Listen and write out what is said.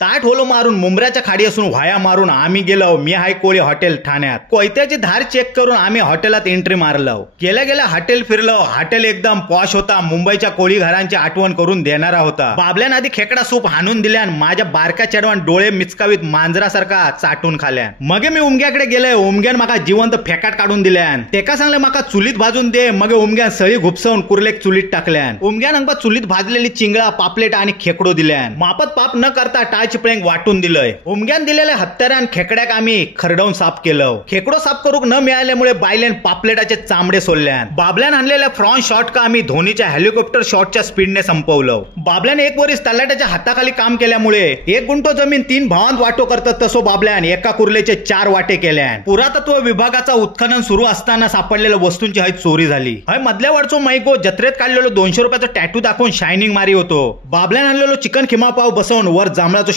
ताट होलो मारून मुंबऱ्याच्या खाडी असून व्हाया मारून आम्ही गेलो मी हाय कोळी हॉटेल ठाण्यात. कोयत्याची धार चेक करून आम्ही हॉटेलात एंट्री मारलो. गेल्या गेल्या हॉटेल फिरलो. हॉटेल एकदम पॉश होता. मुंबईच्या कोळी घरांची आठवण करून देणारा होता. बाबल्यान आधी खेकडा सूप हाणून दिल्यान माझ्या बारक्या चेडवान डोळे मिचकावीत मांजरासारखा चाटून खाल्यान. मगे मी उमग्याकडे गेले. उमग्यान माका जिवंत फेकाट काढून दिल्यान. तेका सांगले माका चुलीत भाजून दे. मगे उमग्यान सळी घुपसवून कुर्लेक चुलीत टाकल्यान. उमग्यान अंगबा चुलीत भाजलेली चिंगळा पापलेट आणि खेकडो दिल्यान. मापत पाप न करता टाळ चिपळेंक वाटून दिलंय. उमग्यान दिलेल्या हत्यारान खेकड्याक आम्ही खरडवून साफ केलं. खेकडो साफ करूक न मिळाल्यामुळे बायलेन पापलेटाचे चामडे सोडल्यान. बाबल्यान आणलेल्या फ्रॉन्स शॉट का आम्ही धोनीच्या हेलिकॉप्टर शॉटच्या स्पीडने संपवलं. बाबल्यान एक वरीस तलाट्याच्या हाताखाली काम केल्यामुळे 1 गुंठो जमीन 3 भावांत वाटो करतात तसो बाबल्यान एका कुर्लेचे 4 वाटे केल्यान. पुरातत्व विभागाचा उत्खनन सुरू असताना सापडलेल्या वस्तूंची हय चोरी झाली. हय मधल्या वाडचो मैको जत्रेत काढलेलो 200 रुपयाचा टॅटू दाखवून शायनिंग मारी होतो. बाबल्यान आणलेलो चिकन खिमा पाव बसवून वर जांभळाचं